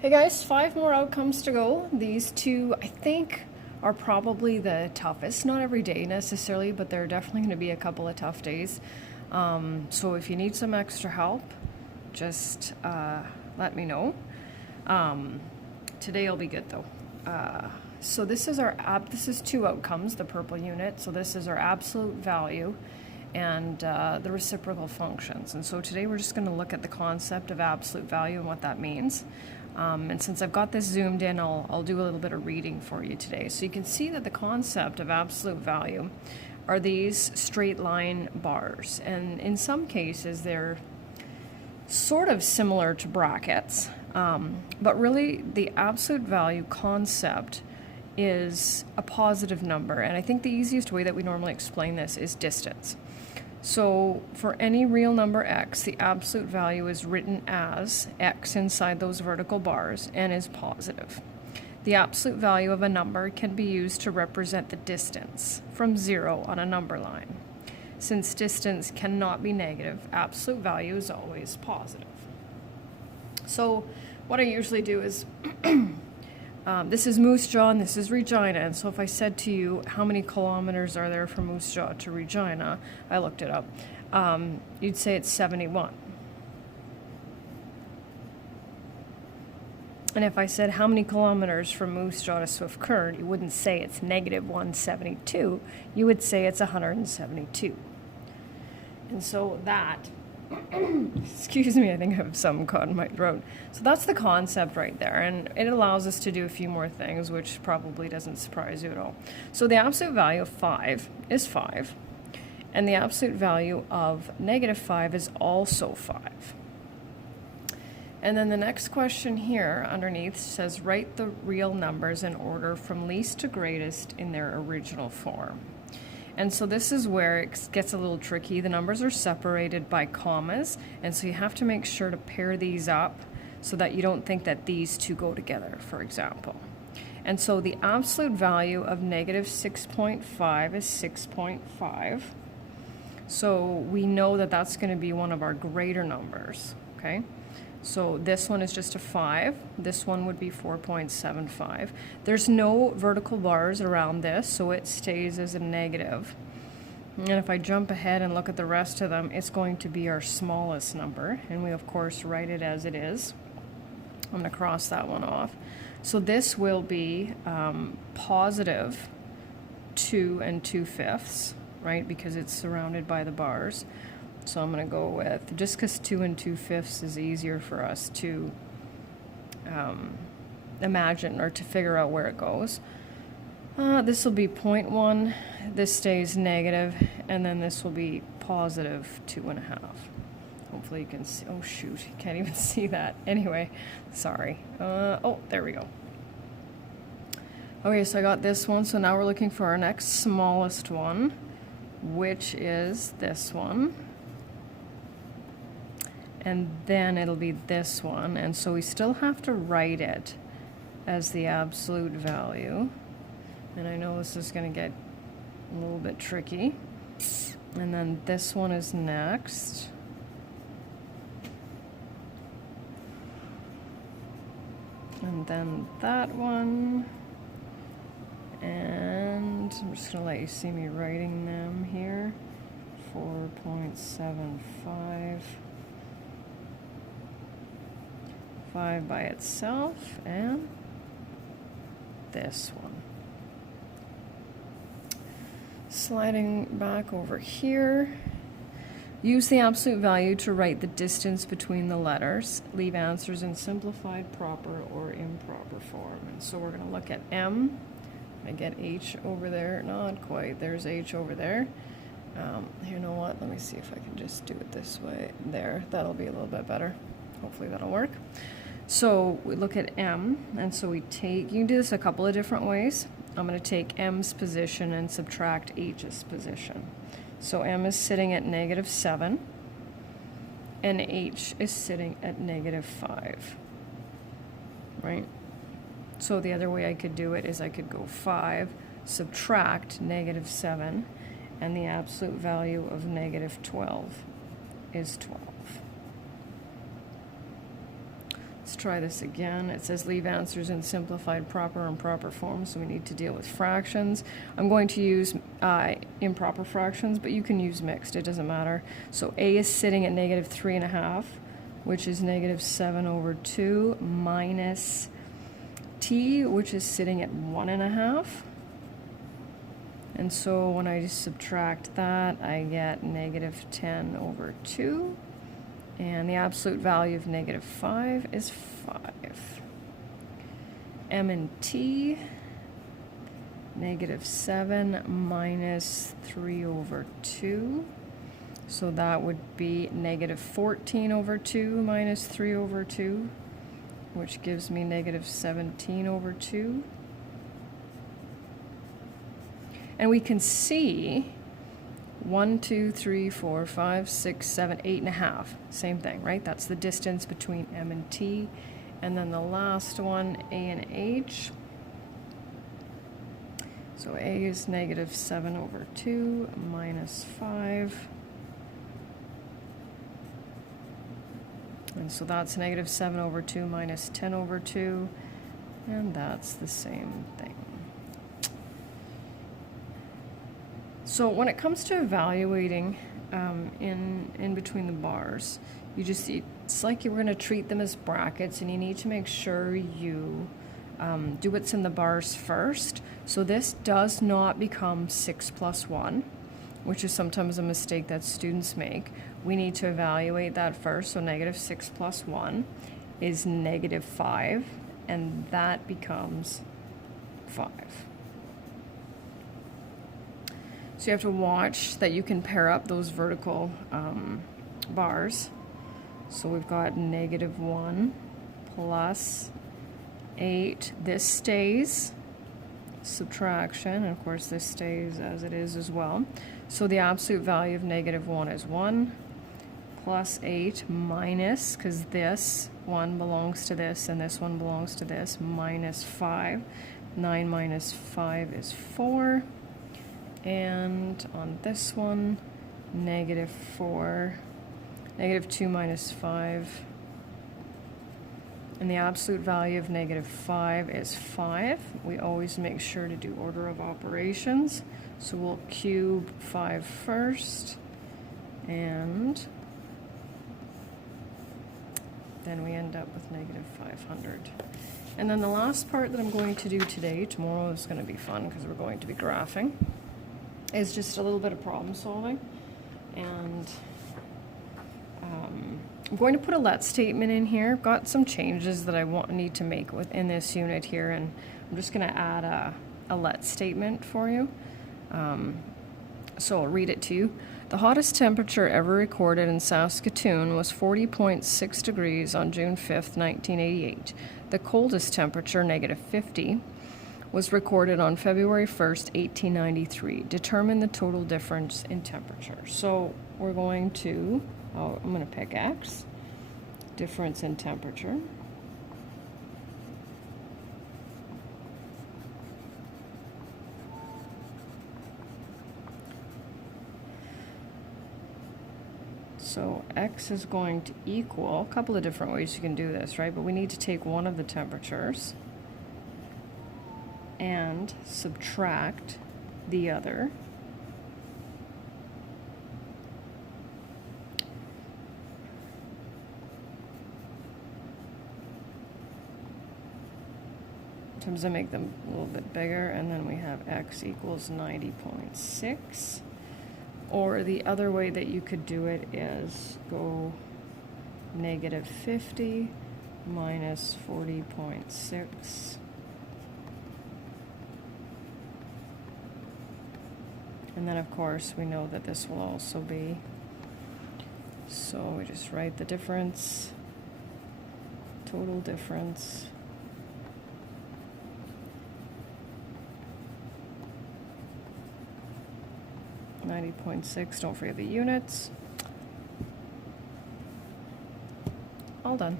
Hey guys, 5 more outcomes to go. These two, I think, are probably the toughest. Not every day necessarily, but there are definitely going to be a couple of tough days. So if you need some extra help, just let me know. Today will be good though. So this is this is two outcomes, the purple unit. So this is our absolute value and the reciprocal functions. And so today we're just going to look at the concept of absolute value and what that means. And since I've got this zoomed in, I'll do a little bit of reading for you today. So you can see that the concept of absolute value are these straight line bars. And in some cases, they're sort of similar to brackets. But really, the absolute value concept is a positive number. And I think the easiest way that we normally explain this is distance. So for any real number x, the absolute value is written as x inside those vertical bars and is positive. The absolute value of a number can be used to represent the distance from 0 on a number line. Since distance cannot be negative, absolute value is always positive. So what I usually do is this is Moose Jaw and this is Regina. And so if I said to you, how many kilometers are there from Moose Jaw to Regina? I looked it up. You'd say it's 71. And if I said, how many kilometers from Moose Jaw to Swift Current? You wouldn't say it's negative 172. You would say it's 172. And so that, excuse me, I think I have some caught in my throat. So that's the concept right there, and it allows us to do a few more things, which probably doesn't surprise you at all. So the absolute value of 5 is 5, and the absolute value of negative 5 is also 5. And then the next question here underneath says, write the real numbers in order from least to greatest in their original form. And so this is where it gets a little tricky. The numbers are separated by commas, and so you have to make sure to pair these up so that you don't think that these two go together, for example. And so the absolute value of negative 6.5 is 6.5. So we know that that's going to be one of our greater numbers, okay? So this one is just a 5. This one would be 4.75. There's no vertical bars around this, so it stays as a negative. And if I jump ahead and look at the rest of them, it's going to be our smallest number. And we, of course, write it as it is. I'm going to cross that one off. So this will be positive 2 2/5, right? Because it's surrounded by the bars. So I'm going to go with, just because 2 2/5 is easier for us to imagine or to figure out where it goes. This will be 0.1, this stays negative, and then this will be positive 2.5. Hopefully you can see, oh shoot, you can't even see that. Anyway, sorry. Oh, there we go. Okay, so I got this one, so now we're looking for our next smallest one, which is this one. And then it'll be this one, and so we still have to write it as the absolute value. And I know this is going to get a little bit tricky. And then this one is next. And then that one. And I'm just going to let you see me writing them here. 4.75. 5 by itself, and this one. Sliding back over here, use the absolute value to write the distance between the letters. Leave answers in simplified, proper, or improper form. And so we're going to look at M. I get H over there. Not quite. There's H over there. You know what? Let me see if I can just do it this way. There. That'll be a little bit better. Hopefully that'll work. So we look at M, and so we take, you can do this a couple of different ways. I'm going to take M's position and subtract H's position. So M is sitting at negative 7, and H is sitting at negative 5, right? So the other way I could do it is I could go 5, subtract negative 7, and the absolute value of negative 12 is 12. Let's try this again. It says leave answers in simplified proper and improper form, so we need to deal with fractions. I'm going to use improper fractions, but you can use mixed, it doesn't matter. So a is sitting at negative 3.5, which is negative 7 over 2, minus t, which is sitting at 1.5. And so when I just subtract that, I get negative 10 over 2. And the absolute value of negative 5 is 5. M and T, negative 7 minus 3 over 2. So that would be negative 14 over 2 minus 3 over 2, which gives me negative 17 over 2. And we can see 1, 2, 3, 4, 5, 6, 7, 8.5. Same thing, right? That's the distance between M and T. And then the last one, A and H. So A is negative 7 over 2 minus 5. And so that's negative 7 over 2 minus 10 over 2. And that's the same thing. So when it comes to evaluating in between the bars, it's like you're going to treat them as brackets, and you need to make sure you do what's in the bars first. So this does not become 6 plus 1, which is sometimes a mistake that students make. We need to evaluate that first. So negative 6 plus 1 is negative 5, and that becomes 5. So you have to watch that you can pair up those vertical bars. So we've got negative 1 plus 8. This stays, subtraction, and of course this stays as it is as well. So the absolute value of negative 1 is 1 plus 8 minus, because this one belongs to this and this one belongs to this, minus 5. 9 minus 5 is 4. And on this one, negative 4, negative 2 minus 5, and the absolute value of negative 5 is 5. We always make sure to do order of operations. So we'll cube 5 first, and then we end up with negative 500. And then the last part that I'm going to do today, tomorrow is going to be fun because we're going to be graphing, is just a little bit of problem solving. And I'm going to put a let statement in here. I've got some changes that I need to make within this unit here, and I'm just going to add a let statement for you. So I'll read it to you. The hottest temperature ever recorded in Saskatoon was 40.6 degrees on June 5th, 1988. The coldest temperature, negative 50, was recorded on February 1st, 1893. Determine the total difference in temperature. So we're going to, I'm going to pick X, difference in temperature. So X is going to equal, a couple of different ways you can do this, right? But we need to take one of the temperatures and subtract the other. Sometimes I make them a little bit bigger, and then we have X equals 90.6. Or the other way that you could do it is go negative 50 minus 40.6. And then of course we know that this will also be, so we just write the difference, total difference, .6, don't forget the units. All done.